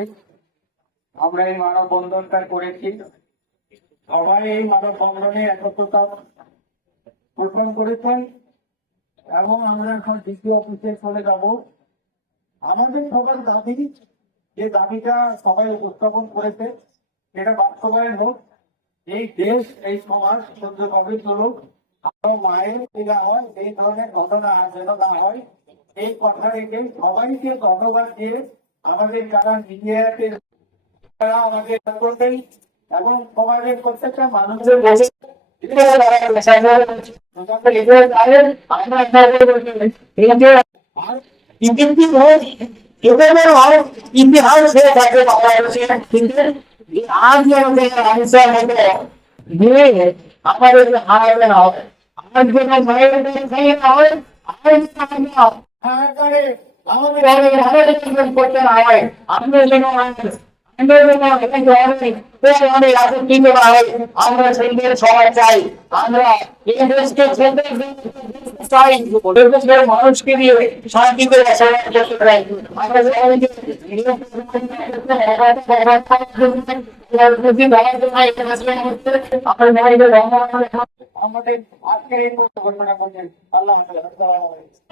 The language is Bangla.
করে আমরা এই মানববন্ধনটা করেছি। সবাই এই মানববন্ধনে একত্রতা পোষণ করেছেন এবং আমরা এখন দ্বিতীয় অফিসে চলে যাব। আমাদের সবার দাবি, যে দাবিটা সবাই উপস্থাপন করেছে সেটা বাস্তবায়ন হোক। এই দেশ, এই সমাজ সুন্দরভাবে চলুক, আরো মায়ের পূজা হয়, এই ধরনের ঘটনা যেন না হয়, এই কথা রেখে সবাইকে ধন্যবাদ দিয়ে আমাদের যারা মিডিয়াতে আমাদের করবেন এবং সমাজের প্রত্যেকটা মানুষের আমাদের হারাবে না হবে আমাদের করতে না হয় আমাদের জন্য আমরা সেই সবাই চাই। আমরা এই দেশকে চাই, মানুষকে দিয়ে শান্তি করে বসবাস করতে চাই। আমাদের আজকের এই ঘোষণা করছেন। আল্লাহ হাফেজ।